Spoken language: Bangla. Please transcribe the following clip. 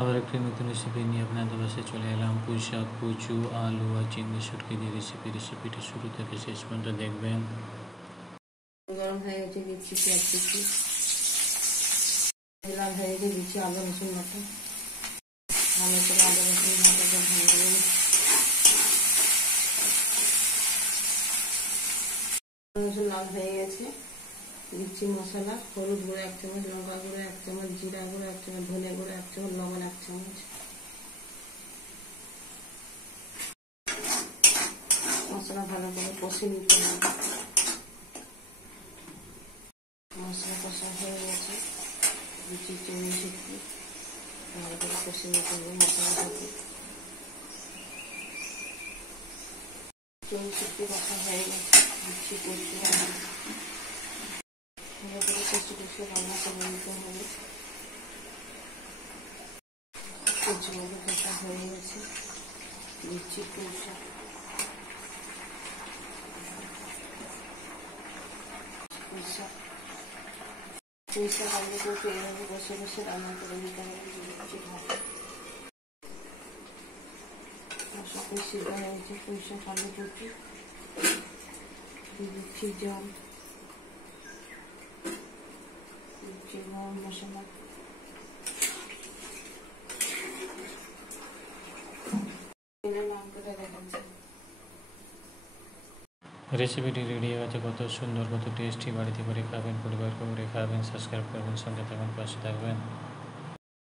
আবার একটি নতুন রেসিপি নিয়ে আপনাদের বাসায় চলে এলাম। পুঁই শাক, কচু, আলু আর চিংড়ি শুটকি দিয়ে রেসিপিটা শুরু থেকে শেষ পর্যন্ত দেখবেন। গরম হয়ে গেছে, দিচ্ছি পেঁয়াজ কুচি, লাল হয়ে গেছে, দিচ্ছি আদা রসুন বাটা, ভালো করে আদা রসুন বাটাটা ভেঙে রসুন লাল হয়ে গেছে। দিচ্ছি মশলা, হলুদ গুঁড়ো 1 চামচ, লঙ্কা গুঁড়ো 1 চামচ, জিরা গুঁড়ো 1 চামচ, ধনে গুঁড়ো 1 চামচ, লবণ 1 চামচ। মশলা ভালো করে কষে নিতে হবে। মশলা কষা হয়ে গেছে, দিচ্ছি চিংড়ি শুটকি, ভালো করে কষে নিতে হবে মশলাটাকে। চিংড়ি শুটকি কষা হয়ে গেছে, দিচ্ছি কচু, ভালো করে কষে রান্না করে নিতে হবে। কচুগুলো কষা হয়ে গেছে, দিচ্ছি পুঁই শাক, আলু করে এইভাবে বসে বসে রান্না করে নিতে হবে। দিচ্ছি ভাত, সকাল সিদ্ধ হয়ে গেছে পুঁই শাক, আলু কুচি, দিচ্ছি জল, দিচ্ছি গরম মশলা, রেসিপিটি রেডি হয়ে গেছে। কত সুন্দর, কত টেস্টি। বাড়িতে করে খাবেন, পরিবারকে করে খাবেন। সাবস্ক্রাইব করবেন, সঙ্গে থাকবেন, পাশে থাকবেন।